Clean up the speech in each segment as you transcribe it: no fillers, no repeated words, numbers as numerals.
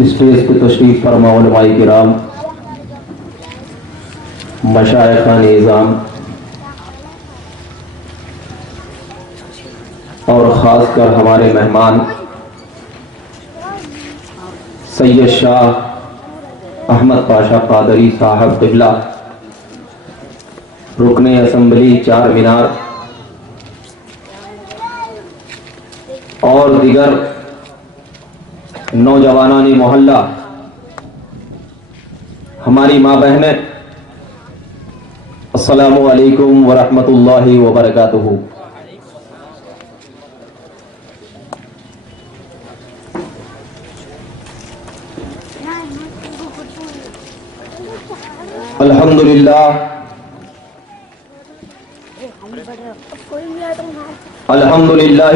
Stage پہ تشریف فرما علماء کرام، مشائخان نظام اور خاص کر ہمارے مہمان سید شاہ احمد پاشا قادری صاحب قبلہ، رکن اسمبلی چار مینار اور دیگر نوجوانان محلہ، ہماری ماں بہنیں، السلام علیکم ورحمۃ اللہ وبرکاتہ۔ الحمدللہ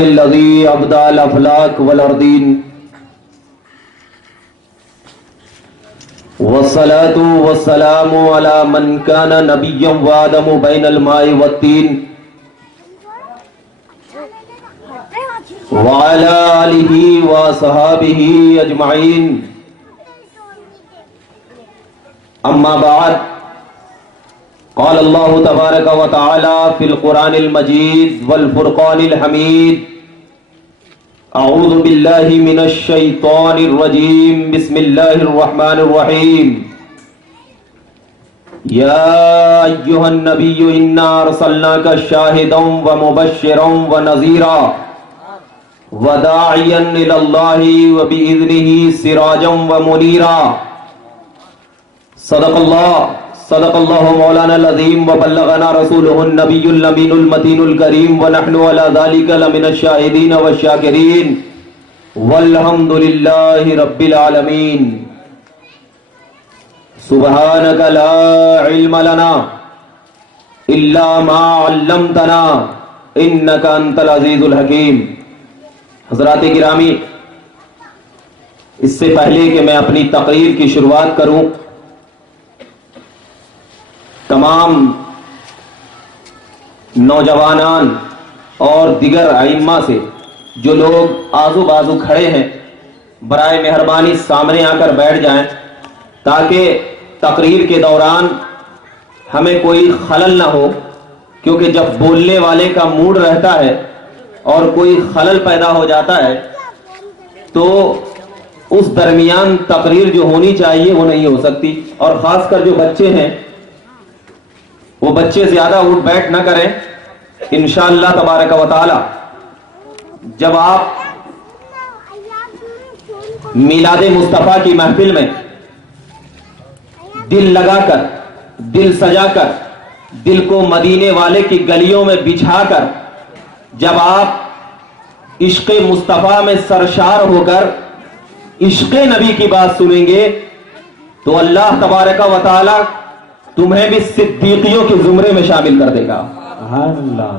الذی ابدع الافلاک والارضین والصلاة والسلام علی من کان نبیا وآدم بین الماء والطین وعلی آلہ وصحابہ اجمعین، اما بعد، قال اللہ تبارک و تعالی فی القرآن المجید والفرقان الحمید، اعوذ باللہ من الشیطان الرجیم، بسم اللہ الرحمن الرحیم، یا ایہا النبی انا ارسلناک شاہدا ومبشرا ونذیرا وداعیا الی اللہ وبإذنہ سراجا ومنیرا۔ صدق اللہ مولانا العظیم وبلغنا رسولہ النبی الامین المتین الکریم ونحن علی ذلک لمن الشاہدین والشاکرین والحمد للہ رب العالمین۔ سبحانک لا علم لنا الا ما علمتنا انک انت العزیز الحکیم۔ حضرات گرامی، اس سے پہلے کہ میں اپنی تقریر کی شروعات کروں، تمام نوجوانان اور دیگر ائمہ سے جو لوگ آزو بازو کھڑے ہیں، برائے مہربانی سامنے آ کر بیٹھ جائیں تاکہ تقریر کے دوران ہمیں کوئی خلل نہ ہو، کیونکہ جب بولنے والے کا موڈ رہتا ہے اور کوئی خلل پیدا ہو جاتا ہے تو اس درمیان تقریر جو ہونی چاہیے وہ نہیں ہو سکتی۔ اور خاص کر جو بچے ہیں وہ بچے زیادہ اٹھ بیٹھ نہ کریں۔ انشاءاللہ تبارک و تعالی جب آپ میلاد مصطفیٰ کی محفل میں دل لگا کر، دل سجا کر، دل کو مدینے والے کی گلیوں میں بچھا کر جب آپ عشق مصطفیٰ میں سرشار ہو کر عشق نبی کی بات سنیں گے تو اللہ تبارک و تعالی تمہیں بھی صدیقیوں کے زمرے میں شامل کر دے گا۔ سبحان اللہ۔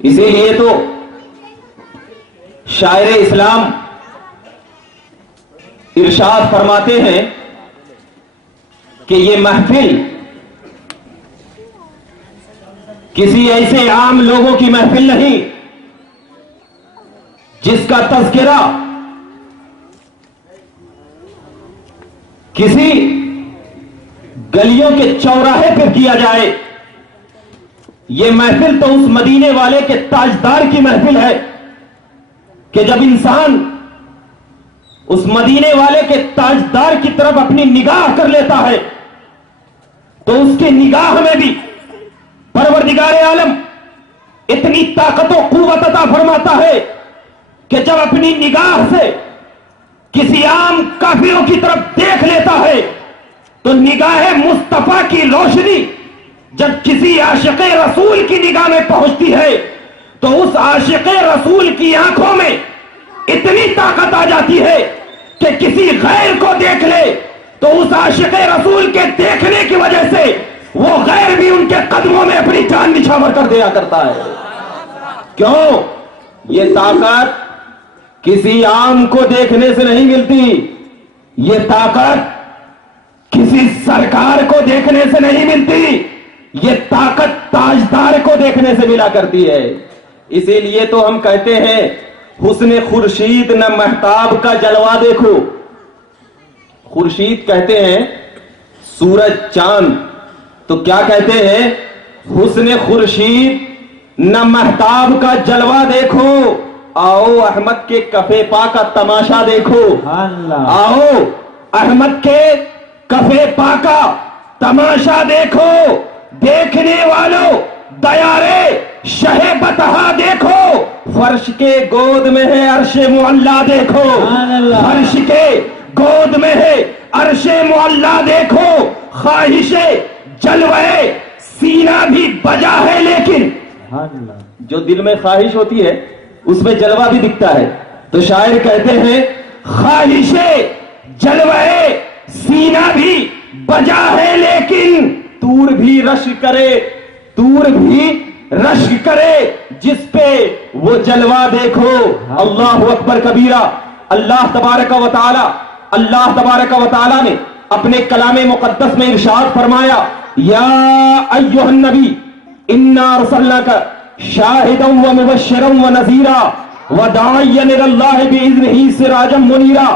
اسی لیے تو شاعر اسلام ارشاد فرماتے ہیں کہ یہ محفل کسی ایسے عام لوگوں کی محفل نہیں جس کا تذکرہ کسی گلیوں کے چوراہے پہ کیا جائے۔ یہ محفل تو اس مدینے والے کے تاجدار کی محفل ہے کہ جب انسان اس مدینے والے کے تاجدار کی طرف اپنی نگاہ کر لیتا ہے تو اس کی نگاہ میں بھی پروردگار عالم اتنی طاقت و قوت عطا فرماتا ہے کہ جب اپنی نگاہ سے کسی عام کافروں کی طرف دیکھ لیتا ہے تو نگاہ مصطفیٰ کی روشنی جب کسی عاشق رسول کی نگاہ میں پہنچتی ہے تو اس عاشق رسول کی آنکھوں میں اتنی طاقت آ جاتی ہے کہ کسی غیر کو دیکھ لے تو اس عاشق رسول کے دیکھنے کی وجہ سے وہ غیر بھی ان کے قدموں میں اپنی جان نچھاور کر دیا کرتا ہے۔ کیوں؟ یہ طاقت کسی عام کو دیکھنے سے نہیں ملتی، یہ طاقت کسی سرکار کو دیکھنے سے نہیں ملتی، یہ طاقت تاجدار کو دیکھنے سے ملا کرتی ہے۔ اسی لیے تو ہم کہتے ہیں حسن خورشید نہ مہتاب کا جلوہ دیکھو، خورشید کہتے ہیں سورج چاند، تو کیا کہتے ہیں؟ حسن خورشید نہ مہتاب کا جلوہ دیکھو، آؤ احمد کے کفے پا کا تماشا دیکھو، آؤ احمد کے کفے پا کا تماشا دیکھو، دیکھنے والوں دیارے شہ بتہا دیکھو، فرش کے گود میں ہے عرش معلا دیکھو، فرش کے گود میں ہے عرش معلا دیکھو، خواہش جلوے سینہ بھی بجا ہے، لیکن جو دل میں خواہش ہوتی ہے اس میں جلوہ بھی دکھتا ہے. تو شاعر کہتے ہیں خواہش جلوے سینہ بھی بجا ہے، لیکن تور بھی رشک کرے، تور بھی رشک کرے، جس پہ وہ جلوہ دیکھو. اللہ اکبر کبیرہ. اللہ تبارک و تعالی نے اپنے کلام مقدس میں ارشاد فرمایا، یا ایھا النبی انا ارسلناک شاہدا ومبشرا ونذیرا وداعیا الی اللہ باذنہ سراجا منیرا.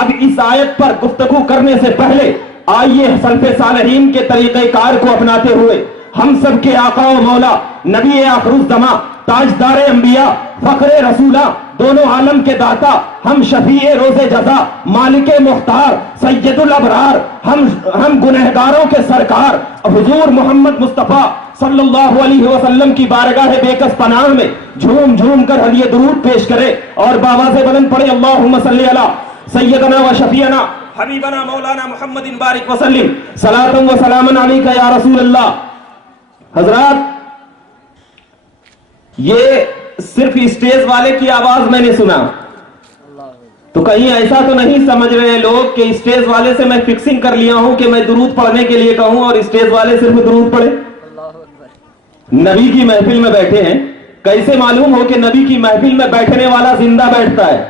اب اس آیت پر گفتگو کرنے سے پہلے آئیے سلف صالحین کے طریقہ کار کو اپناتے ہوئے ہم سب کے آقا و مولا نبی آخر الزماں تاجدار انبیاء فخر رسولہ دونوں عالم کے داتا ہم شفیع روز جزا مالک مختار سید الابرار ہم گنہگاروں کے سرکار حضور محمد مصطفیٰ صلی اللہ علیہ وسلم کی بارگاہ بیکس پناہ میں جھوم جھوم کر ہدیہ درود پیش کرے اور بآواز بلند پڑھے اللہم صلی علی سیدنا و شفیعنا حبیبنا مولانا محمد بارک وسلم صلاۃ و سلام علیک یا رسول اللہ. حضرات، یہ صرف اسٹیج والے کی آواز میں نے سنا، تو کہیں ایسا تو نہیں سمجھ رہے لوگ کہ اسٹیج والے سے میں فکسنگ کر لیا ہوں کہ میں درود پڑھنے کے لیے کہوں اور اسٹیج والے صرف درود پڑھے. نبی کی محفل میں بیٹھے ہیں، کیسے معلوم ہو کہ نبی کی محفل میں بیٹھنے والا زندہ بیٹھتا ہے؟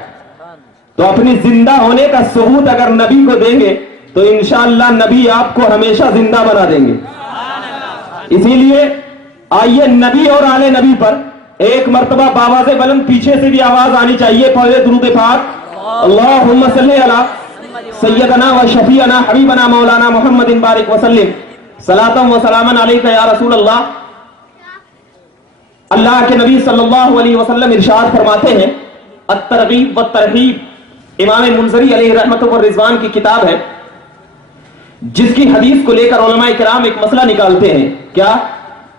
تو اپنی زندہ ہونے کا ثبوت اگر نبی کو دیں گے تو انشاءاللہ نبی آپ کو ہمیشہ زندہ بنا دیں گے. اسی لیے آئیے نبی اور آل نبی پر ایک مرتبہ بآواز بلند پیچھے سے بھی آواز آنی چاہیے. پڑھے درود پاک. اللہم صلی علی سیدنا و شفیعنا حبیبنا مولانا محمد بارک وسلم صلاۃ و سلام علیک یا رسول اللہ. اللہ کے نبی صلی اللہ علیہ وسلم ارشاد فرماتے ہیں، الترغیب والترہیب امام منذری علیہ رحمت و رضوان کی کتاب ہے، جس کی حدیث کو لے کر علماء کرام ایک مسئلہ نکالتے ہیں. کیا؟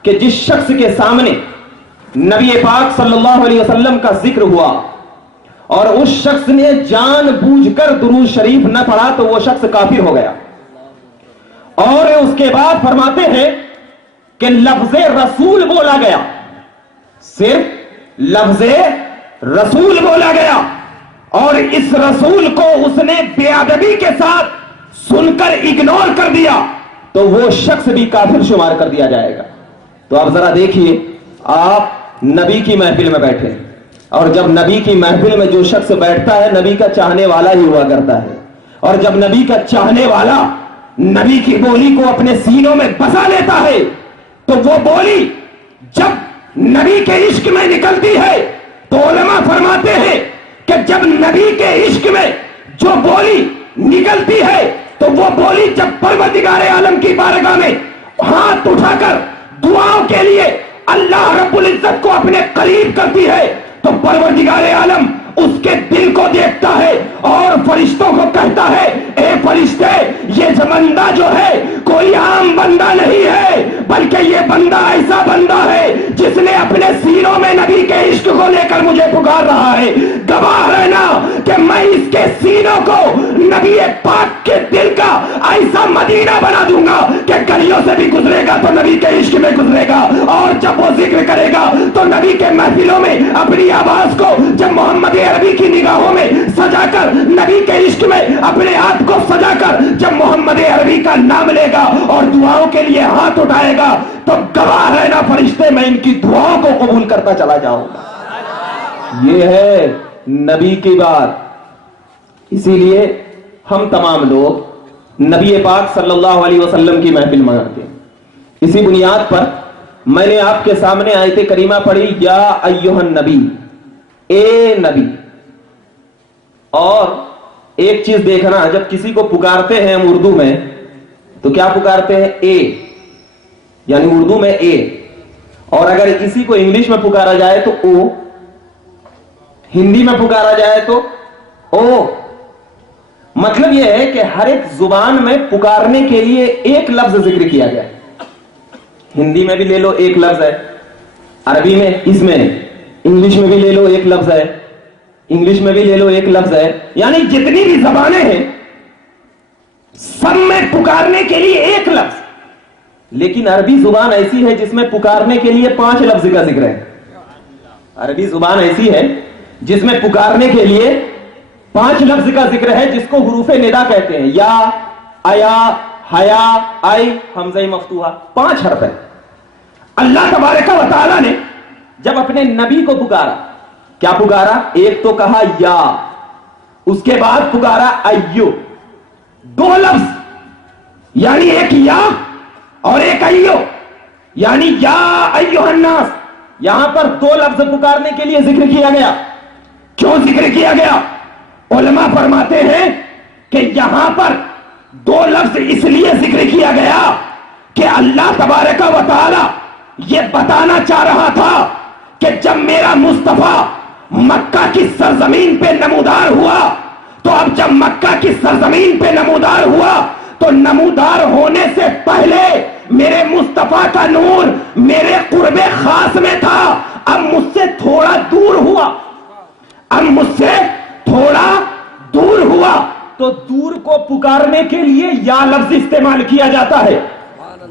کہ جس شخص کے سامنے نبی پاک صلی اللہ علیہ وسلم کا ذکر ہوا اور اس شخص نے جان بوجھ کر درود شریف نہ پڑھا تو وہ شخص کافر ہو گیا. اور اس کے بعد فرماتے ہیں کہ لفظ رسول بولا گیا، صرف لفظ رسول بولا گیا، اور اس رسول کو اس نے بے ادبی کے ساتھ سن کر اگنور کر دیا تو وہ شخص بھی کافر شمار کر دیا جائے گا. تو آپ ذرا دیکھیے، آپ نبی کی محفل میں بیٹھے، اور جب نبی کی محفل میں جو شخص بیٹھتا ہے نبی کا چاہنے والا ہی ہوا کرتا ہے، اور جب نبی کا چاہنے والا نبی کی بولی کو اپنے سینوں میں بسا لیتا ہے تو وہ بولی جب نبی کے عشق میں نکلتی ہے تو علماء فرماتے ہیں کہ جب نبی کے عشق میں جو بولی نکلتی ہے تو وہ بولی جب پروردگار عالم کی بارگاہ میں ہاتھ اٹھا کر دعاؤں کے لیے اللہ رب العزت کو اپنے قریب کرتی ہے تو پروردگار عالم اس کے دل کو دیکھتا ہے اور فرشتوں کو کہتا ہے، اے فرشتے، یہ بندہ جو ہے کوئی عام بندہ نہیں ہے، بلکہ یہ بندہ ایسا بندہ ہے جس نے اپنے سینوں میں نبی کے عشق کو لے کر مجھے پکار رہا ہے. گواہ رہنا کہ میں اس کے سینوں کو نبی پاک کے دل کا ایسا مدینہ بنا دوں گا کہ گلیوں سے بھی گزرے گا تو نبی کے عشق میں گزرے گا، اور جب وہ ذکر کرے گا تو نبی کے محفلوں میں اپنی آواز کو جب محمد عربی کی نگاہوں میں سجا کر، نبی کے عشق میں اپنے ہاتھ کو سجا کر جب محمد عربی کا نام لے گا اور دعاؤں کے لیے ہاتھ اٹھائے گا تو گواہ ہے نا فرشتے، میں ان کی دعاؤں کو قبول کرتا چلا جاؤں گا. یہ ہے نبی کی بات. اسی لیے ہم تمام لوگ نبی پاک صلی اللہ علیہ وسلم کی محفل مناتے ہیں. اسی بنیاد پر میں نے آپ کے سامنے آیت کریمہ پڑھی، یا ایھا النبی، اے نبی، اور ایک چیز دیکھنا, جب کسی کو پکارتے ہیں ہم اردو میں تو کیا پکارتے ہیں؟ اے, یعنی اردو میں اے. اور اگر کسی کو انگلش میں پکارا جائے تو او, ہندی میں پکارا جائے تو او. مطلب یہ ہے کہ ہر ایک زبان میں پکارنے کے لیے ایک لفظ ذکر کیا گیا. ہندی میں بھی لے لو ایک لفظ ہے, عربی میں اس میں, انگلش میں بھی لے لو ایک لفظ ہے, انگلش میں بھی لے لو ایک لفظ ہے. یعنی جتنی بھی زبانیں ہیں سب میں پکارنے کے لیے ایک لفظ. لیکن عربی زبان ایسی ہے جس میں پکارنے کے لیے 5 لفظ کا ذکر ہے. عربی زبان ایسی ہے جس میں پکارنے کے لیے 5 لفظ کا ذکر ہے, جس کو حروف ندا کہتے ہیں. یا, ایا, حیا, آئی, حمزہ مفتوحہ, 5 حرف ہے. اللہ تبارک و تعالی نے جب اپنے نبی کو پکارا, کیا پکارا؟ ایک تو کہا یا, اس کے بعد پکارا ایو. 2 لفظ, یعنی ایک یا اور ایک ایو, یعنی یا ایھا الناس. یہاں پر 2 لفظ پکارنے کے لیے ذکر کیا گیا. کیوں ذکر کیا گیا؟ علماء فرماتے ہیں کہ یہاں پر 2 لفظ اس لیے ذکر کیا گیا کہ اللہ تبارک و تعالی یہ بتانا چاہ رہا تھا کہ جب میرا مصطفیٰ مکہ کی سرزمین پہ نمودار ہوا, تو اب جب مکہ کی سرزمین پہ نمودار ہوا تو نمودار ہونے سے پہلے میرے مصطفیٰ کا نور میرے قرب خاص میں تھا. اب مجھ سے تھوڑا دور ہوا, اب مجھ سے تھوڑا دور ہوا, تو دور کو پکارنے کے لیے یا لفظ استعمال کیا جاتا ہے.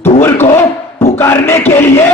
دور کو پکارنے کے لیے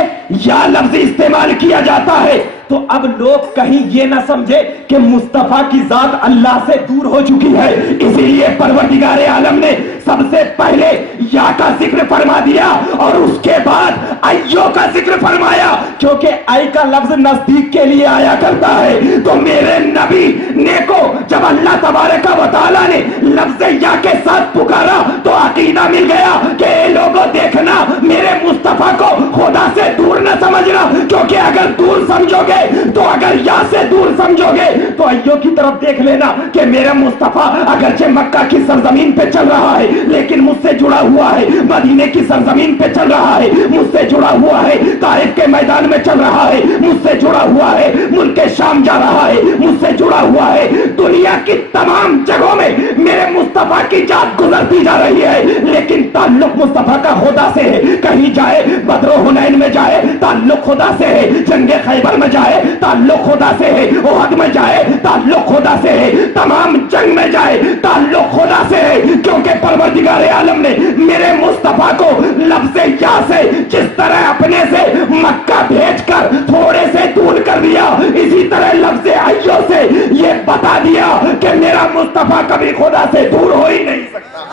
یا لفظ استعمال کیا جاتا ہے. تو اب لوگ کہیں یہ نہ سمجھے کہ مصطفیٰ کی ذات اللہ سے دور ہو چکی ہے, اسی لیے پروردگار عالم نے سب سے پہلے یا کا ذکر فرما دیا اور اس کے بعد ایو کا ذکر فرمایا, کیونکہ ای کا لفظ نزدیک کے لیے آیا کرتا ہے. تو میرے نبی نے کو جب اللہ تبارک و تعالی نے لفظ یا کے ساتھ پکارا تو عقیدہ مل گیا کہ اے لوگوں دیکھنا, میرے مصطفیٰ کو خدا سے دور نہ سمجھنا, کیونکہ اگر دور سمجھو گے تو اگر یا سے دور سمجھو گے تو ایو کی طرف دیکھ لینا کہ میرا مصطفیٰ اگرچہ مکہ کی سرزمین پہ چل رہا ہے لیکن مجھ سے جڑا ہوا ہے, مدینے کی سرزمین پہ چل رہا ہے مجھ سے جڑا ہوا ہے, طائف کے میدان میں چل رہا ہے مجھ سے جڑا ہوا ہے, ملک شام جا رہا ہے مجھ سے جڑا ہوا ہے. دنیا کی تمام جگہوں میں میرے مصطفیٰ کی ذات گزرتی جا رہی ہے, لیکن تعلق مصطفیٰ کا خدا سے ہے. کہیں جائے, بدر و حنین میں جائے تعلق خدا سے ہے, جنگ خیبر میں جائے تعلق خدا سے ہے, احد میں جائے تعلق خدا سے ہے, تمام جنگ میں جائے تعلق خدا سے ہے, کیونکہ پروردگار عالم نے میرے مصطفیٰ کو لفظ یا سے جس طرح اپنے سے مکہ بھیج کر تھوڑے سے دور کر دیا, اسی طرح لفظ ایو سے یہ بتا دیا کہ میرا مصطفیٰ کبھی خدا سے دور ہو ہی نہیں سکتا.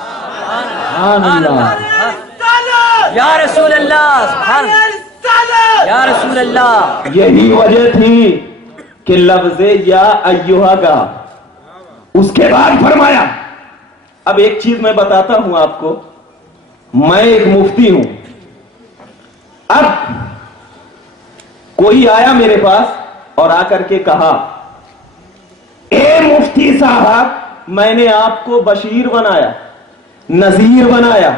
یا رسول اللہ, یا رسول اللہ. یہی وجہ تھی کہ لفظ یا ایھا کا اس کے بعد فرمایا. اب ایک چیز میں بتاتا ہوں آپ کو, میں ایک مفتی ہوں. اب کوئی آیا میرے پاس اور آ کر کے کہا, اے مفتی صاحب, میں نے آپ کو بشیر بنایا, نذیر بنایا.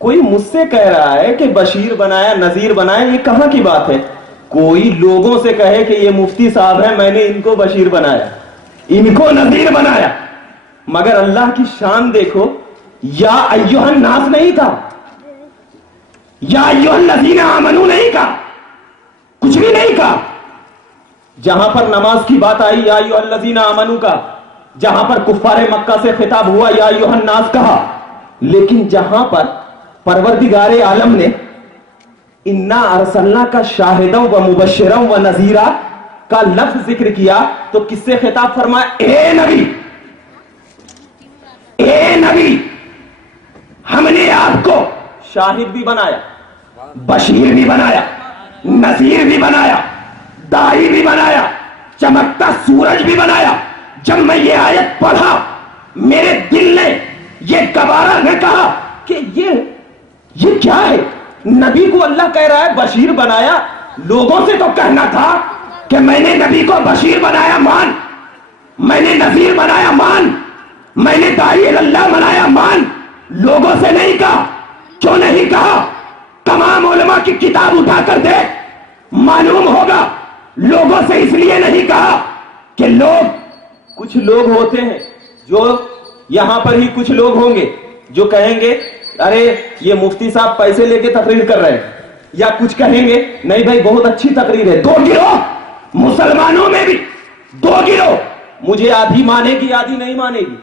کوئی مجھ سے کہہ رہا ہے کہ بشیر بنایا, نذیر بنایا, یہ کہاں کی بات ہے؟ کوئی لوگوں سے کہے کہ یہ مفتی صاحب ہیں, میں نے ان کو بشیر بنایا, ان کو نذیر بنایا. مگر اللہ کی شان دیکھو, یا ایھا الناس نہیں کہا, یا ایھا الذین آمنوا نہیں کہا, کچھ بھی نہیں کہا. جہاں پر نماز کی بات آئی یا ایھا الذین آمنوا کا, جہاں پر کفار مکہ سے خطاب ہوا یا ایھا الناس کہا. لیکن جہاں پر پروردگار عالم نے انا ارسلنا کا شاہدا و مبشرا و نذیرا کا لفظ ذکر کیا تو کس سے خطاب فرمایا؟ اے نبی, اے نبی, ہم نے آپ کو شاہد بھی بنایا, بشیر بھی بنایا, نذیر بھی بنایا, داعی بھی بنایا, چمکتا سورج بھی بنایا. جب میں یہ آیت پڑھا میرے دل نے یہ گوارا نہ کہا کہ یہ کیا ہے. نبی کو اللہ کہہ رہا ہے بشیر بنایا, لوگوں سے تو کہنا تھا کہ میں نے نبی کو بشیر بنایا مان, میں نے نذیر بنایا مان, میں نے داعی اللہ بنایا مان، لوگوں سے نہیں کہا. کیوں نہیں کہا؟ تمام علماء کی کتاب اٹھا کر دے، معلوم ہوگا. لوگوں سے اس لیے نہیں کہا کہ کچھ لوگ ہوتے ہیں جو یہاں پر ہی کچھ لوگ ہوں گے جو کہیں گے ارے یہ مفتی صاحب پیسے لے کے تقریر کر رہے ہیں، یا کچھ کہیں گے نہیں بھائی بہت اچھی تقریر ہے. دو گروہ مسلمانوں میں بھی، دو گروہ، مجھے آدھی مانے گی آدھی نہیں مانے گی.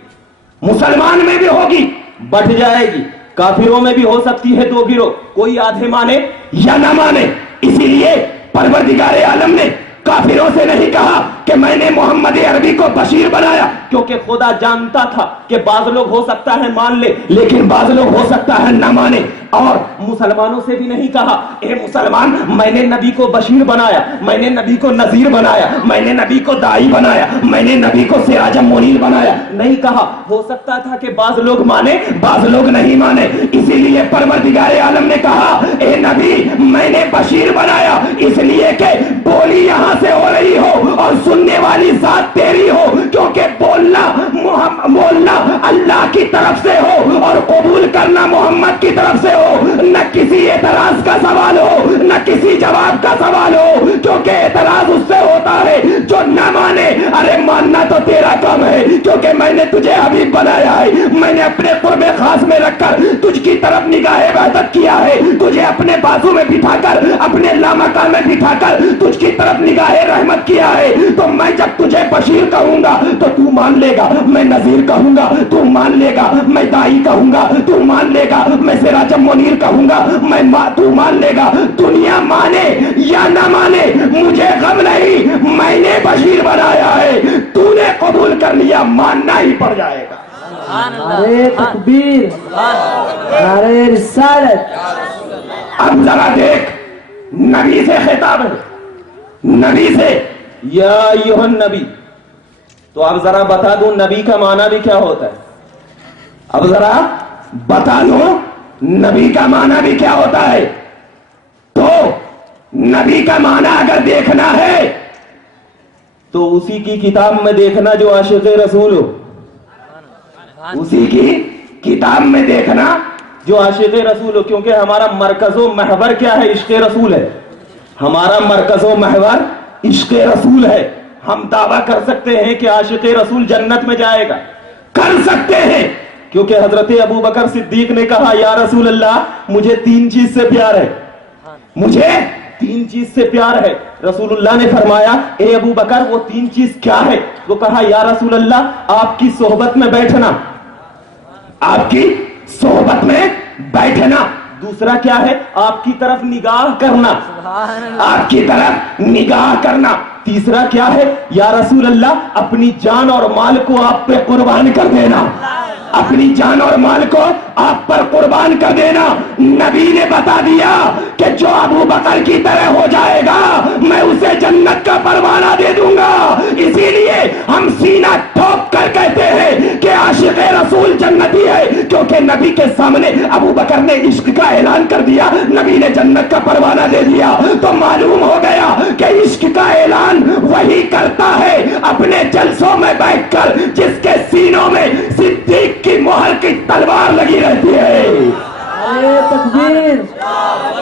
مسلمان میں بھی ہوگی، بڑھ جائے گی. کافروں میں بھی ہو سکتی ہے دو گروہ، کوئی آدھے مانے یا نہ مانے. اسی لیے پروردگار عالم نے کافروں سے نہیں کہا کہ میں نے محمد عربی کو بشیر بنایا، کیونکہ خدا جانتا تھا کہ بعض لوگ ہو سکتا ہے مان لے لیکن بعض لوگ ہو سکتا ہے نہ مانے. اور مسلمانوں سے بھی نہیں کہا اے مسلمان میں نے نبی کو بشیر بنایا، میں نے نبی کو نذیر بنایا، میں نے نبی کو داعی بنایا، میں نے نبی کو سراج منیر بنایا. نہیں کہا. ہو سکتا تھا کہ بعض لوگ مانے بعض لوگ نہیں مانے. اسی لیے پروردگار عالم نے کہا اے نبی میں نے بشیر بنایا اس لیے کہ بولی یہاں سے ہو رہی ہو اور سننے والی ذات تیری ہو، کیونکہ بولنا اللہ کی طرف سے ہو اور قبول کرنا محمد کی طرف سے ہو. نہ کسی اعتراض کا سوال ہو نہ کسی جواب کا سوال ہو، کیونکہ اعتراض اس سے ہوتا ہے جو نہ مانے. ارے ماننا تو تیرا کام ہے، کیونکہ میں نے تجھے حبیب بنایا ہے. میں نے اپنے قرب خاص میں رکھ کر تجھ کی طرف نگاہ وحدت کیا ہے، تجھے اپنے بازو میں بٹھا کر اپنے لامکا میں بٹھا کر تجھ کی طرف نگاہ رحمت کیا ہے. تو میں جب تجھے بشیر کہوں گا تو تو مان لے گا، میں نذیر کہوں گا تو مان لے گا، میں داعی کہوں گا تو مان لے گا، میں سراج منیر کہوں گا تو مان لے گا. دنیا مانے یا نہ مانے مجھے غم نہیں، میں نے بشیر بنایا ہے، تو نے قبول کر لیا ماننا ہی پڑ جائے گا. نعرہ تکبیر، نعرہ رسالت. اب ذرا دیکھ نبی سے خطاب ہے، نبی سے یا ایھا النبی. تو اب ذرا بتا دوں نبی کا معنی بھی کیا ہوتا ہے. اب ذرا بتا دوں نبی کا معنی بھی کیا ہوتا ہے. تو نبی کا معنی اگر دیکھنا ہے تو اسی کی کتاب میں دیکھنا جو عاشق رسول ہو، اسی کی کتاب میں دیکھنا جو عاشق رسول ہو. کیونکہ ہمارا مرکز و محور کیا ہے؟ عشق رسول ہے. ہمارا مرکز و محور عشق رسول ہے. ہم دعویٰ کر سکتے ہیں کہ عاشق رسول جنت میں جائے گا، کر سکتے ہیں، کیونکہ حضرت ابو بکر صدیق نے کہا یا رسول اللہ مجھے 3 چیز سے پیار ہے، مجھے 3 چیز سے پیار ہے. رسول اللہ نے فرمایا اے ابو بکر وہ 3 چیز کیا ہے؟ وہ کہا یا رسول اللہ آپ کی صحبت میں بیٹھنا، آپ کی صحبت میں بیٹھنا. دوسرا کیا ہے؟ آپ کی طرف نگاہ کرنا، آپ کی طرف نگاہ کرنا. تیسرا کیا ہے؟ یا رسول اللہ اپنی جان اور مال کو آپ پہ قربان کر دینا، اپنی جان اور مال کو آپ پر قربان کر دینا. نبی نے بتا دیا کہ جو ابو بکر کی طرح ہو جائے گا میں اسے جنت کا پروانہ دے دوں گا. اسی لیے ہم سینہ ٹھوک کر کہتے ہیں کہ عاشق رسول جنتی ہے، کیونکہ نبی کے سامنے ابو بکر نے عشق کا اعلان کر دیا، نبی نے جنت کا پروانہ دے دیا. تو معلوم ہو گیا کہ عشق کا اعلان وہی کرتا ہے اپنے جلسوں میں بیٹھ کر جس کے سینوں میں صدیق کی مہر کی تلوار لگی رہتی ہے. نعرہ تکبیر،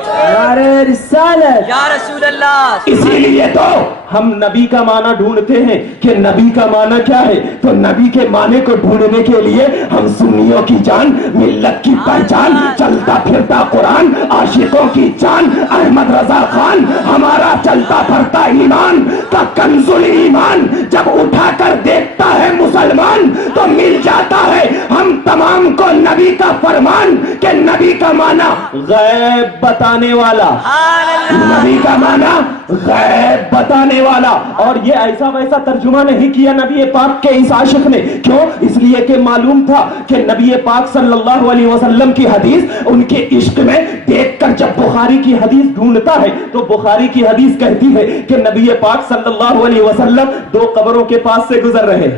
نعرہ رسالت. یا رسول اللہ. اسی لیے تو ہم نبی کا معنی ڈھونڈتے ہیں کہ نبی کا معنی کیا ہے. تو نبی کے معنی کو ڈھونڈنے کے لیے ہم سنیوں کی جان، ملت کی پہچان، چلتا پھرتا قرآن، عاشقوں کی جان احمد رضا خان، ہمارا چلتا پھرتا ایمان کا کنز ایمان جب اٹھا کر دیکھتا ہے مسلمان تو مل جاتا ہے ہم تمام کو نبی کا فرمان کہ نبی کا معنی غیب بتانے والا، نبی کا معنی غیب بتانے والا. اور یہ ایسا ویسا ترجمہ نہیں کیا نبی پاک کے اس عاشق نے. کیوں؟ اس لیے کہ معلوم تھا کہ نبی پاک صلی اللہ علیہ وسلم کی حدیث ان کے عشق میں دیکھ کر جب بخاری کی حدیث ڈھونڈتا ہے تو بخاری کی حدیث کہتی ہے کہ نبی پاک صلی اللہ علیہ وسلم 2 قبروں کے پاس سے گزر رہے،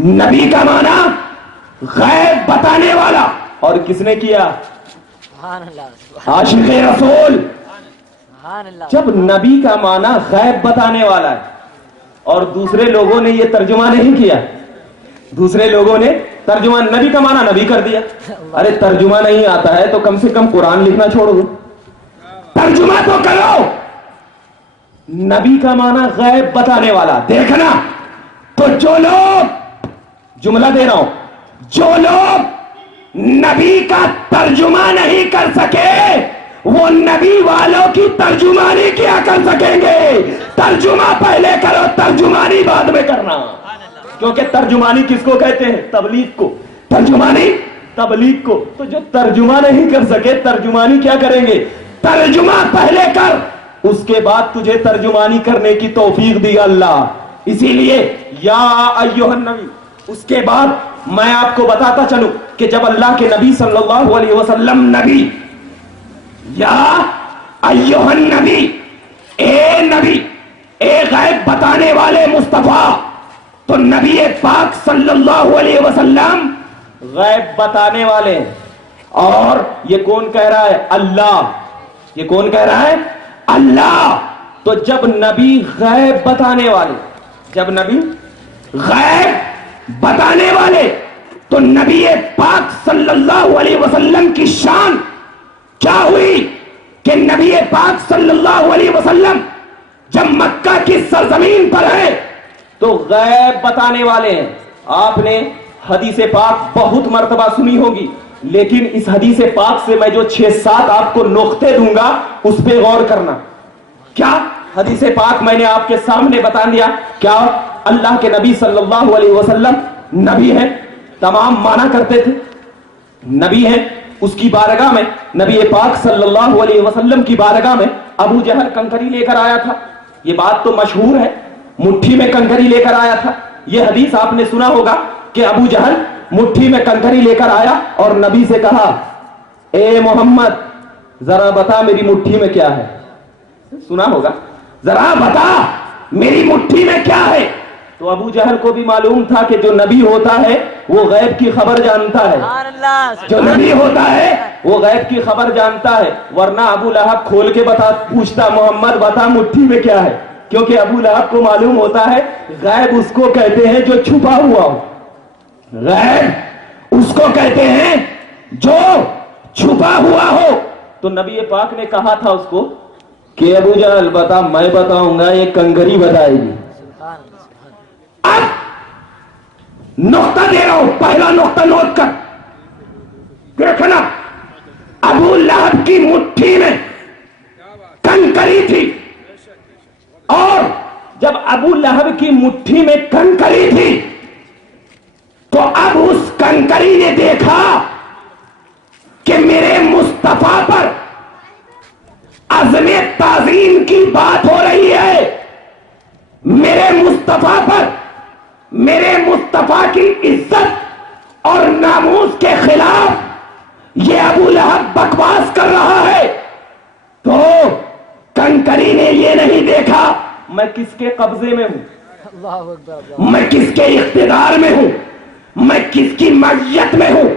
نبی کا معنی غیب بتانے والا. اور کس نے کیا؟ عاشق رسول. جب نبی کا معنی غیب بتانے والا ہے اور دوسرے لوگوں نے یہ ترجمہ نہیں کیا, دوسرے لوگوں نے ترجمہ نبی کا معنی نبی کر دیا. ارے ترجمہ نہیں آتا ہے تو کم سے کم قرآن لکھنا چھوڑ دو, ترجمہ تو کرو. نبی کا معنی غیب بتانے والا. دیکھنا تو جو لوگ, جملہ دے رہا ہوں, جو لوگ نبی کا ترجمہ نہیں کر سکے وہ نبی والوں کی ترجمانی کیا کر سکیں گے؟ ترجمہ پہلے کرو, ترجمانی بعد میں کرنا. کیونکہ ترجمانی کس کو کہتے ہیں؟ تبلیغ کو. ترجمانی تبلیغ کو. تو جو ترجمہ نہیں کر سکے ترجمانی کیا کریں گے؟ ترجمہ پہلے کر, اس کے بعد تجھے ترجمانی کرنے کی توفیق دی اللہ. اسی لیے یا ایھا النبی, اس کے بعد میں آپ کو بتاتا چلوں کہ جب اللہ کے نبی صلی اللہ علیہ وسلم نبی, یا ایھا النبی, اے نبی, اے غیب بتانے والے مصطفیٰ, تو نبی پاک صلی اللہ علیہ وسلم غیب بتانے والے. اور یہ کون کہہ رہا ہے؟ اللہ. یہ کون کہہ رہا ہے؟ اللہ. تو جب نبی غیب بتانے والے, جب نبی غیب بتانے والے, تو نبی پاک صلی اللہ علیہ وسلم کی شان کیا ہوئی کہ نبی پاک صلی اللہ علیہ وسلم جب مکہ کی سرزمین پر ہے تو غیب بتانے والے ہیں. آپ نے حدیث پاک بہت مرتبہ سنی ہوگی, لیکن اس حدیث پاک سے میں جو 6-7 آپ کو نقطے دوں گا اس پہ غور کرنا. کیا حدیث پاک میں نے آپ کے سامنے بتا دیا. کیا اللہ کے نبی صلی اللہ علیہ وسلم نبی ہیں؟ تمام مانا کرتے تھے نبی ہیں. اس کی بارگاہ میں, نبی پاک صلی اللہ علیہ وسلم کی بارگاہ میں ابو جہل کنکری لے کر آیا تھا. یہ بات تو مشہور ہے, مٹھی میں کنکری لے کر آیا تھا. یہ حدیث آپ نے سنا ہوگا کہ ابو جہل مٹھی میں کنکری لے کر آیا اور نبی سے کہا, اے محمد ذرا بتا میری مٹھی میں کیا ہے. سنا ہوگا, ذرا بتا میری مٹھی میں کیا ہے. تو ابو جہل کو بھی معلوم تھا کہ جو نبی ہوتا ہے وہ غیب کی خبر جانتا ہے. جو نبی ہوتا ہے وہ غیب کی خبر جانتا ہے. ورنہ ابو لہب کھول کے پوچھتا, محمد بتا مٹھی میں کیا ہے. کیونکہ ابو لہب کو معلوم ہوتا ہے غیب اس کو کہتے ہیں جو چھپا ہوا ہو. غیب اس کو کہتے ہیں جو چھپا ہوا ہو. تو نبی پاک نے کہا تھا اس کو کہ ابو جہل بتا, میں بتاؤں گا, یہ کنکری بتائے گی. اب نقطہ دے رہا ہوں, پہلا نقطہ نوٹ کر. دیکھنا, ابو لہب کی مٹھی میں کنکری تھی, اور جب ابو لہب کی مٹھی میں کنکری تھی تو اب اس کنکری نے دیکھا کہ میرے مصطفیٰ پر عزم تعظیم کی بات ہو رہی ہے. میرے مصطفیٰ پر, میرے مصطفیٰ کی عزت اور ناموس کے خلاف یہ ابو لہب بکواس کر رہا ہے. تو کنکری نے یہ نہیں دیکھا میں کس کے قبضے میں ہوں, میں کس کے اقتدار میں ہوں, میں کس کی معیت میں ہوں,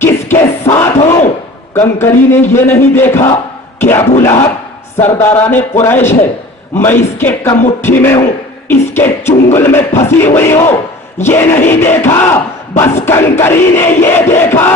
کس کے ساتھ ہوں. کنکری نے یہ نہیں دیکھا کہ ابو لہب سرداران قریش ہے, میں اس کے مٹھی میں ہوں, اس کے چنگل میں پھنسی ہوئی ہوں. یہ نہیں دیکھا, بس کنکری نے یہ دیکھا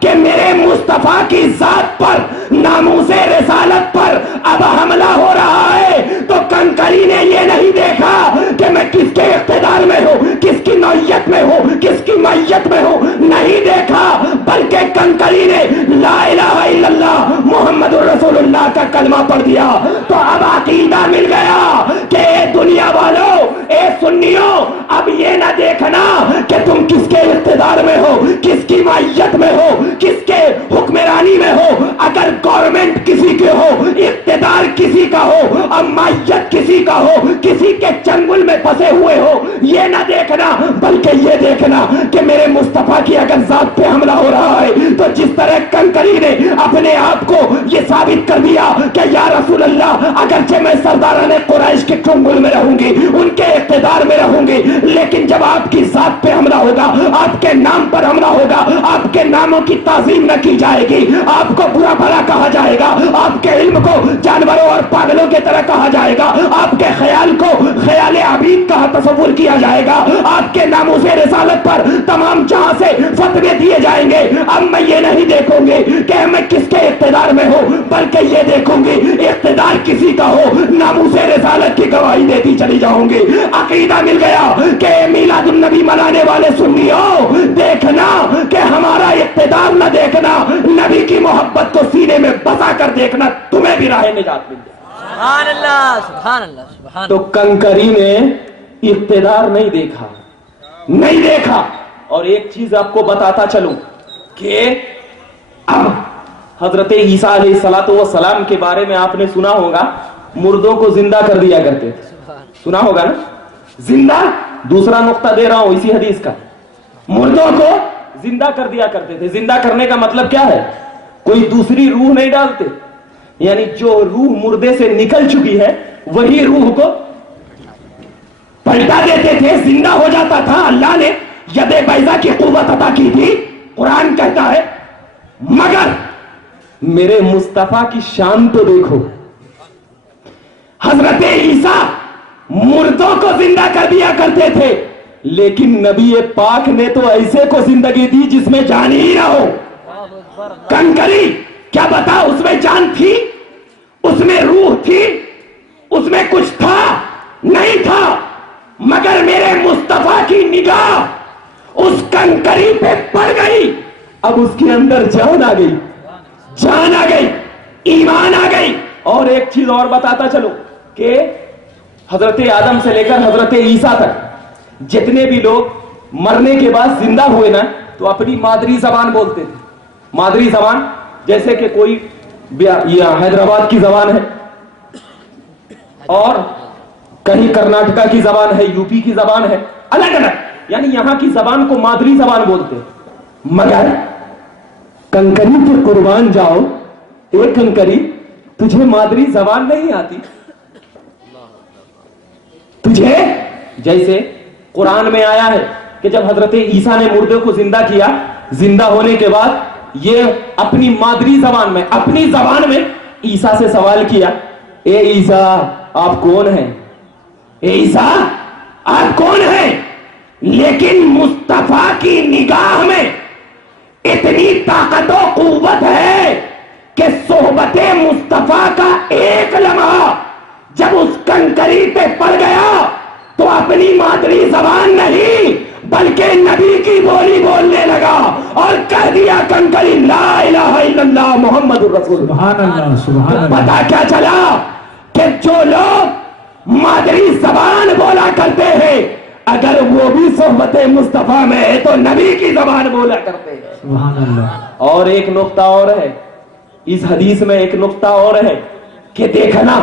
کہ میرے مصطفیٰ کی ذات پر, ناموس رسالت پر اب حملہ ہو رہا ہے. تو کنکری نے یہ نہیں دیکھا کہ میں کس کے اقتدار میں ہوں, کس کی نوعیت میں ہوں, کس کی معیت میں ہوں, نہیں دیکھا, بلکہ کنکری نے لا الہ الا اللہ محمد الرسول اللہ کا کلمہ پڑھ دیا. تو اب عقیدہ مل گیا کہ اے دنیا والوں, اے سنیوں, اب یہ نہ دیکھنا کہ تم کس کے اقتدار میں ہو, کس کی معیت میں ہو, کس کے حکمرانی میں ہو. اگر گورنمنٹ کسی کی یہ ہو, اقتدار کسی کا ہو, امائیت کسی کا ہو, کسی کے چنگل میں پھنسے ہوئے ہو, یہ نہ دیکھنا بلکہ یہ دیکھنا کہ میرے مصطفیٰ کی اگر ذات پہ حملہ ہو رہا ہے تو جس طرح کنکری نے اپنے آپ کو یہ ثابت کر دیا کہ یا رسول اللہ اگرچہ میں سرداران قریش کے چنگل میں رہوں گی, ان کے اقتدار میں رہوں گی, لیکن جب آپ کی ذات پہ حملہ ہوگا, آپ کے نام پر حملہ ہوگا, آپ کے ناموں کی تعظیم نہ کی جائے گی, آپ کو برا بھلا کہا جائے گا, آپ کے علم کو جانوروں اور پاگلوں کی طرح کہا جائے گا, آپ کے خیال کو خیال عبید کا تصور کیا جائے گا, آپ کے ناموس رسالت پر تمام جہاں سے فتوے دیے جائیں گے. اب میں یہ نہیں دیکھوں گی کہ میں کس کے اقتدار میں ہوں, بلکہ یہ دیکھوں گی اقتدار کسی کا ہو, ناموس رسالت کی گواہی دیتی چلی جاؤں گی. عقیدہ مل گیا کہ میلاد النبی منانے والے سنیو, دیکھنا کہ ہمارا اقتدار نہ دیکھنا, نبی کی محبت کو سینے میں بسا کر دیکھنا, تمہیں بھی راہ نجات مل جائے. سبحان اللہ سبحان اللہ سبحان. تو کنکری نے اقتدار نہیں دیکھا, نہیں دیکھا. اور ایک چیز آپ کو بتاتا چلوں کہ اب حضرت عیسیٰ علیہ السلام کے بارے میں آپ نے سنا ہوگا, مردوں کو زندہ کر دیا کرتے تھے, سنا ہوگا نا, زندہ. دوسرا نقطہ دے رہا ہوں اسی حدیث کا, مردوں کو زندہ کر دیا کرتے تھے. زندہ کرنے کا مطلب کیا ہے؟ کوئی دوسری روح نہیں ڈالتے, یعنی جو روح مردے سے نکل چکی ہے وہی روح کو پلٹا دیتے تھے, زندہ ہو جاتا تھا. اللہ نے ید بیضا کی قوت عطا کی تھی, قرآن کہتا ہے. مگر میرے مصطفیٰ کی شان تو دیکھو, حضرت عیسیٰ مردوں کو زندہ کر دیا کرتے تھے, لیکن نبی پاک نے تو ایسے کو زندگی دی جس میں جان ہی نہ ہو. کنکری کیا بتا اس میں جان تھی, اس میں روح تھی, اس میں کچھ تھا نہیں تھا, مگر میرے مصطفیٰ کی نگاہ اس کنکری پہ پڑ گئی. اب اس کے اندر جان آ گئی, جان آ گئی, ایمان آ گئی. اور ایک چیز اور بتاتا چلو کہ حضرت آدم سے لے کر حضرت عیسیٰ تک جتنے بھی لوگ مرنے کے بعد زندہ ہوئے نا, تو اپنی مادری زبان بولتے تھے. مادری زبان جیسے کہ کوئی حیدرآباد کی زبان ہے, اور کہیں کرناٹکا کی زبان ہے, یو پی کی زبان ہے, الگ الگ, یعنی یہاں کی زبان کو مادری زبان بولتے. مگر کنکری پہ قربان جاؤ, ایک کنکری تجھے مادری زبان نہیں آتی, تجھے جیسے قرآن میں آیا ہے کہ جب حضرت عیسیٰ نے مردے کو زندہ کیا, زندہ ہونے کے بعد یہ اپنی مادری زبان میں, اپنی زبان میں عیسیٰ سے سوال کیا, اے عیسیٰ آپ کون ہیں, اے عیسیٰ آپ کون ہیں. لیکن مصطفیٰ کی نگاہ میں اتنی طاقت و قوت ہے کہ صحبت مصطفیٰ کا ایک لمحہ جب اس کنکری پہ پڑ گیا تو اپنی مادری زبان نہیں بلکہ نبی کی بولی بولنے لگا اور کہہ دیا کنکری لا الہ الا اللہ محمد الرسول. سبحان اللہ سبحان اللہ. پتا کیا چلا کہ جو لوگ مادری زبان بولا کرتے ہیں اگر وہ بھی صحبت مصطفیٰ میں ہے تو نبی کی زبان بولا کرتے ہیں. سبحان اللہ. اور ایک نقطہ اور ہے اس حدیث میں, ایک نقطہ اور ہے کہ دیکھنا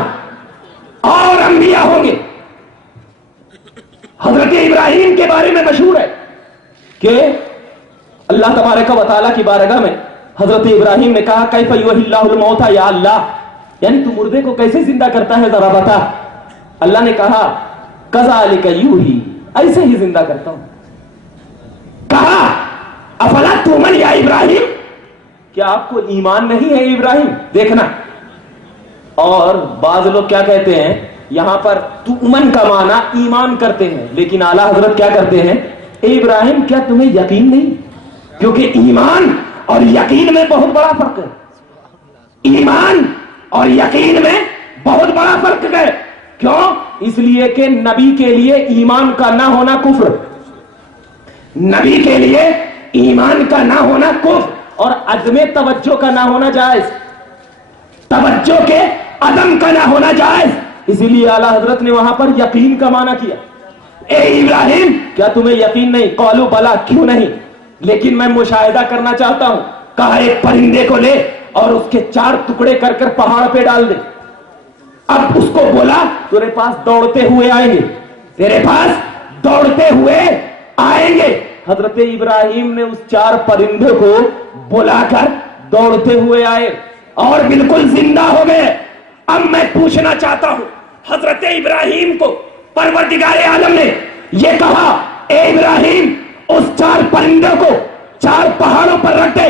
اور انبیاء ہوں گے. حضرت ابراہیم کے بارے میں مشہور ہے کہ اللہ تبارک و تعالیٰ کی بارگاہ میں حضرت ابراہیم نے کہا کیف یحیی اللہ الموتى یا اللہ, یعنی تو مردے کو کیسے زندہ کرتا ہے ذرا بتا. اللہ نے کہا کذالک یحیی, ایسے ہی زندہ کرتا ہوں. کہا افلا تؤمن یا ابراہیم, کیا آپ کو ایمان نہیں ہے ابراہیم. دیکھنا, اور بعض لوگ کیا کہتے ہیں یہاں پر تؤمن کا معنی ایمان کرتے ہیں, لیکن اعلیٰ حضرت کیا کرتے ہیں, اے ابراہیم کیا تمہیں یقین نہیں, کیونکہ ایمان اور یقین میں بہت بڑا فرق ہے. ایمان اور یقین میں بہت بڑا فرق ہے. کیوں؟ اس لیے کہ نبی کے لیے ایمان کا نہ ہونا کفر, نبی کے لیے ایمان کا نہ ہونا کفر اور عدم توجہ کا نہ ہونا جائز, توجہ کے عدم کا نہ ہونا جائز. اسی لیے اعلیٰ حضرت نے وہاں پر یقین کا معنی کیا. اے ابراہیم کیا تمہیں یقین نہیں؟ قالوا بلا, کیوں نہیں, لیکن میں مشاہدہ کرنا چاہتا ہوں. کہا ایک پرندے کو لے اور اس کے 4 ٹکڑے کر کر پہاڑ پہ ڈال دے. اب اس کو بولا تیرے پاس دوڑتے ہوئے آئیں گے, تیرے پاس دوڑتے ہوئے آئیں گے. حضرت ابراہیم نے اس 4 پرندوں کو بلا کر دوڑتے ہوئے آئے اور بالکل زندہ ہو گئے. اب میں پوچھنا چاہتا ہوں, حضرت ابراہیم کو پروردگار عالم نے یہ کہا اے ابراہیم اس 4 پرندوں کو 4 پہاڑوں پر رکھ دے,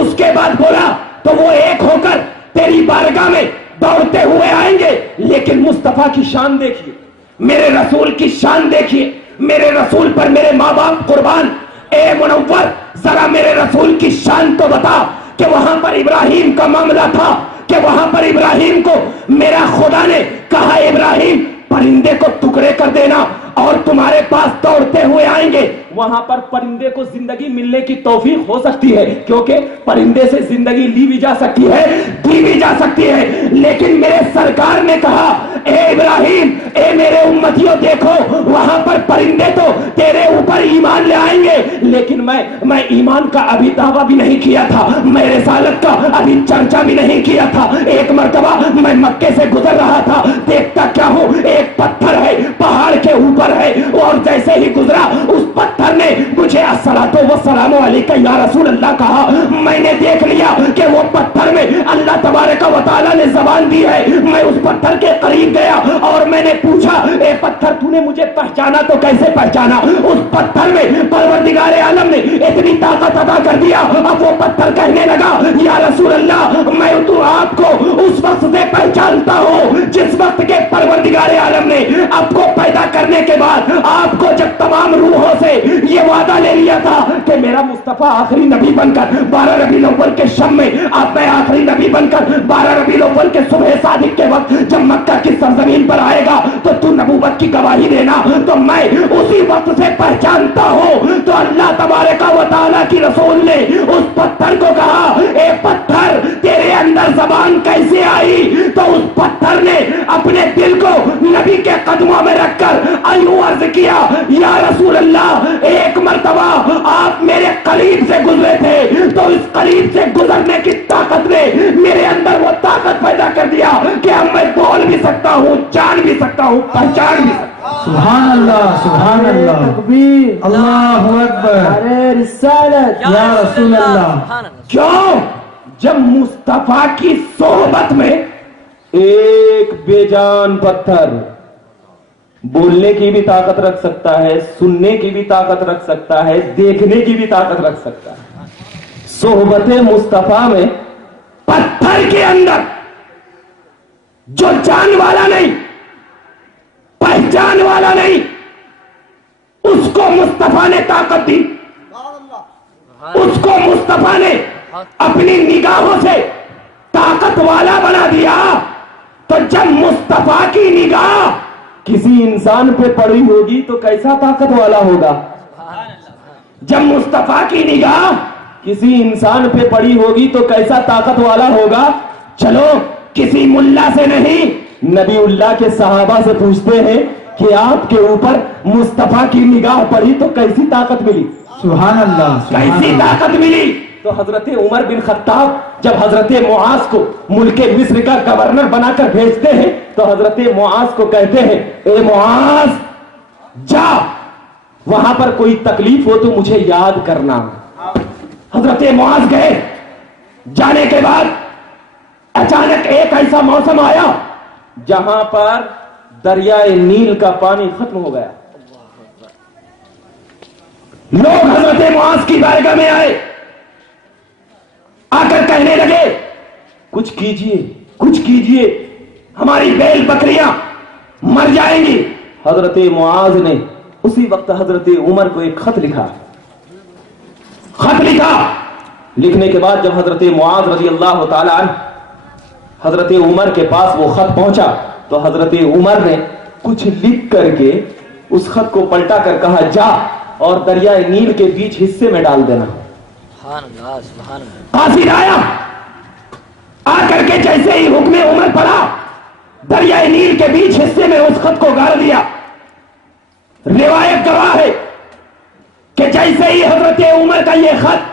اس کے بعد بولا تو وہ ایک ہو کر تیری بارگاہ میں دوڑتے ہوئے آئیں گے. لیکن مصطفیٰ کی شان دیکھیے, میرے رسول کی شان دیکھیے, میرے رسول پر میرے ماں باپ قربان. اے منور ذرا میرے رسول کی شان تو بتا کہ وہاں پر ابراہیم کا معاملہ تھا کہ وہاں پر ابراہیم کو میرا خدا نے کہا ابراہیم پرندے کو ٹکڑے کر دینا اور تمہارے پاس دوڑتے ہوئے آئیں گے. وہاں پر پرندے کو زندگی ملنے کی توفیق ہو سکتی ہے, کیونکہ پرندے سے زندگی لی بھی جا سکتی ہے, دی بھی جا سکتی ہے. لیکن میرے سرکار نے کہا اے ابراہیم, اے میرے امتیوں, دیکھو وہاں پر پرندے تو تیرے اوپر ایمان لے آئیں گے, لیکن میں ایمان کا ابھی دعویٰ بھی نہیں کیا تھا, میں رسالت کا ابھی چرچا بھی نہیں کیا تھا. ایک مرتبہ میں مکے سے گزر رہا تھا, دیکھتا کیا ہوں ایک پتھر ہے پہاڑ کے اوپر ہے, اور جیسے ہی گزرا اس پتھر نے مجھے الصلاۃ والسلام علیک یا رسول اللہ کہا. میں نے دیکھ لیا کہ وہ پتھر میں اللہ تبارک و تعالیٰ نے زبان دی ہے. میں اس پتھر کے قریب گیا اور میں نے پوچھا اے پتھر تو نے مجھے پہچانا تو کیسے پہچانا؟ اس پتھر میں پروردگار عالم نے اتنی طاقت عطا کر دیا. اب وہ پتھر کہنے لگا یا رسول اللہ میں تو آپ کو اس وقت سے پہچانتا ہوں جس وقت کے پروردگار عالم نے آپ کو پیدا کرنے کے بعد آپ کو جب تمام روحوں سے یہ وعدہ لے لیا تھا کہ میرا مصطفیٰ آخری نبی بن کر 12 ربیع الاول کے شب میں آپ میں آخری نبی بن کر 12 ربیع الاول کے صبح صادق کے وقت جب مکہ کی سرزمین پر آئے گا تو نبوت کی گواہی دینا. تو میں اسی وقت سے پہچانتا ہوں. تو اللہ تبارک و تعالیٰ کی رسول نے اس پتھر کو کہا اے پتھر تیرے اندر زبان کیسے آئی؟ تو اس پتھر نے اپنے دل کو نبی کے قدموں میں رکھ کر ایوں عرض کیا یا رسول اللہ ایک مرتبہ آپ میرے قریب سے گزرے تھے تو اس قریب سے گزرنے کی طاقت نے میرے اندر وہ طاقت پیدا کر دیا کہ اب میں بول بھی سکتا ہوں, جان بھی سکتا ہوں, پہچان بھی سکتا ہوں. سبحان اللہ, سبحان اللہ, تکبیر, اللہ اکبر, ارے رسالت یا رسول اللہ. کیوں؟ جب مصطفیٰ کی صحبت میں ایک بے جان پتھر بولنے کی بھی طاقت رکھ سکتا ہے, سننے کی بھی طاقت رکھ سکتا ہے, دیکھنے کی بھی طاقت رکھ سکتا ہے. صحبت مصطفیٰ میں پتھر کے اندر جو جان والا نہیں, پہچان والا نہیں, اس کو مصطفیٰ نے طاقت دی, اس کو مصطفیٰ نے اپنی نگاہوں سے طاقت والا بنا دیا. تو جب مصطفیٰ کی نگاہ کسی انسان پہ پڑی ہوگی تو کیسا طاقت والا ہوگا؟ جب مصطفیٰ کی نگاہ کسی انسان پہ پڑی ہوگی تو کیسا طاقت والا ہوگا؟ چلو کسی ملا سے نہیں, نبی اللہ کے صحابہ سے پوچھتے ہیں کہ آپ کے اوپر مصطفیٰ کی نگاہ پڑی تو کیسی طاقت ملی؟ سبحان اللہ, کیسی طاقت ملی؟ تو حضرت عمر بن خطاب جب حضرت معاذ کو ملک مصر کا گورنر بنا کر بھیجتے ہیں تو حضرت معاذ کو کہتے ہیں اے معاذ جا, وہاں پر کوئی تکلیف ہو تو مجھے یاد کرنا. حضرت معاذ گئے, جانے کے بعد اچانک ایک ایسا موسم آیا جہاں پر دریائے نیل کا پانی ختم ہو گیا. لوگ حضرت معاذ کی بارگاہ میں آئے, آ کر کہنے لگے کچھ کیجئے, کچھ کیجئے, ہماری بیل بکریاں مر جائیں گی. حضرت معاذ نے اسی وقت حضرت عمر کو ایک خط لکھا. خط لکھا, لکھنے کے بعد جب حضرت معاذ رضی اللہ تعالی عنہ حضرت عمر کے پاس وہ خط پہنچا تو حضرت عمر نے کچھ لکھ کر کے اس خط کو پلٹا کر کہا جا اور دریائے نیل کے بیچ حصے میں ڈال دینا. قاصد آیا, آ کر کے جیسے ہی حکم عمر پڑا دریائے نیل کے بیچ حصے میں اس خط کو گاڑ دیا. روایت گواہ ہے کہ جیسے ہی حضرت عمر کا یہ خط